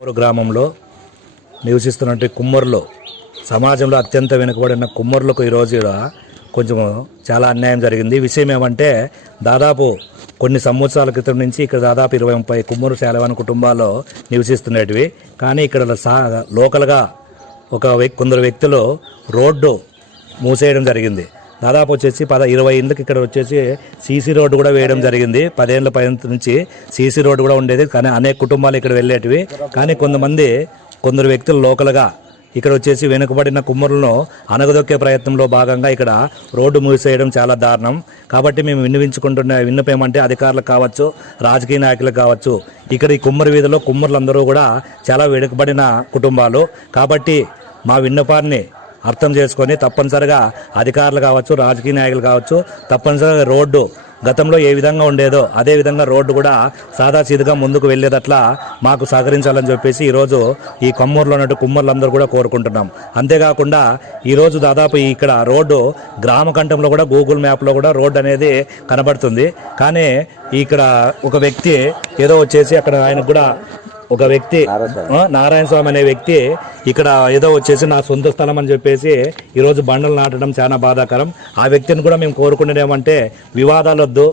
కుమ్మూరు గ్రామంలో నివసిస్తున్నట్టు కుమ్మరులు సమాజంలో అత్యంత వెనుకబడిన కుమ్మరులకు ఈరోజు కొంచెం చాలా అన్యాయం జరిగింది. విషయం ఏమంటే దాదాపు కొన్ని సంవత్సరాల క్రితం నుంచి ఇక్కడ దాదాపు ఇరవై ముప్పై కుమ్మరు శాలవాన కుటుంబాల్లో నివసిస్తున్నటివి. కానీ ఇక్కడ సా లోకల్గా ఒక కొందరు వ్యక్తులు రోడ్డు మూసేయడం జరిగింది. దాదాపు వచ్చేసి పద ఇరవై ఇండ్లకి ఇక్కడ వచ్చేసి సీసీ రోడ్డు కూడా వేయడం జరిగింది. పదేళ్ళ పై నుంచి సీసీ రోడ్డు కూడా ఉండేది. కానీ అనేక కుటుంబాలు ఇక్కడ వెళ్ళేటివి. కానీ కొంతమంది కొందరు వ్యక్తులు లోకల్గా ఇక్కడ వచ్చేసి వెనుకబడిన కుమ్మరులను అనగదొక్కే ప్రయత్నంలో భాగంగా ఇక్కడ రోడ్డు మూసేయడం చాలా దారుణం. కాబట్టి మేము విన్నవించుకుంటున్న విన్నపేమంటే అధికారులకు కావచ్చు రాజకీయ నాయకులకు కావచ్చు ఇక్కడ ఈ కుమ్మరి వీధిలో కుమ్మరులందరూ కూడా చాలా వెనుకబడిన కుటుంబాలు. కాబట్టి మా విన్నపాన్ని అర్థం చేసుకొని తప్పనిసరిగా అధికారులు కావచ్చు రాజకీయ నాయకులు కావచ్చు తప్పనిసరిగా రోడ్డు గతంలో ఏ విధంగా ఉండేదో అదే విధంగా రోడ్డు కూడా సాదాసీదుగా ముందుకు వెళ్ళేటట్లా మాకు సహకరించాలని చెప్పేసి ఈరోజు ఈ కొమ్మూరులో ఉన్నట్టు కుమ్మూరులందరూ కూడా కోరుకుంటున్నాం. అంతేకాకుండా ఈరోజు దాదాపు ఇక్కడ రోడ్డు గ్రామ కంఠంలో కూడా గూగుల్ మ్యాప్లో కూడా రోడ్డు అనేది కనబడుతుంది. కానీ ఇక్కడ ఒక వ్యక్తి ఏదో వచ్చేసి అక్కడ ఆయనకు కూడా ఒక వ్యక్తి నారాయణ స్వామి అనే వ్యక్తి ఇక్కడ ఏదో వచ్చేసి నా సొంత స్థలం అని చెప్పేసి ఈరోజు బండలు నాటడం చాలా బాధాకరం. ఆ వ్యక్తిని కూడా మేము కోరుకునేది ఏమంటే వివాదాలు వద్దు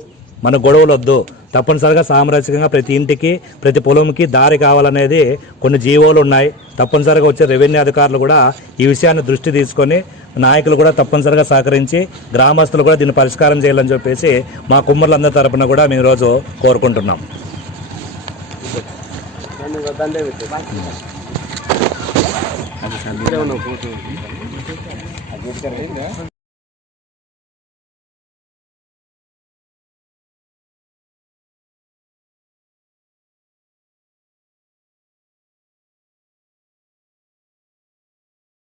మన గొడవలు వద్దు తప్పనిసరిగా సామరస్యంగా ప్రతి ఇంటికి ప్రతి పొలంకి దారి కావాలనేది కొన్ని జీవోలు ఉన్నాయి. తప్పనిసరిగా వచ్చే రెవెన్యూ అధికారులు కూడా ఈ విషయాన్ని దృష్టి తీసుకొని నాయకులు కూడా తప్పనిసరిగా సహకరించి గ్రామస్తులు కూడా దీన్ని పరిష్కారం చేయాలని చెప్పేసి మా కుమ్మర్లందరి తరపున కూడా మేము ఈరోజు కోరుకుంటున్నాం. నువ్వు దండే పెట్టు అది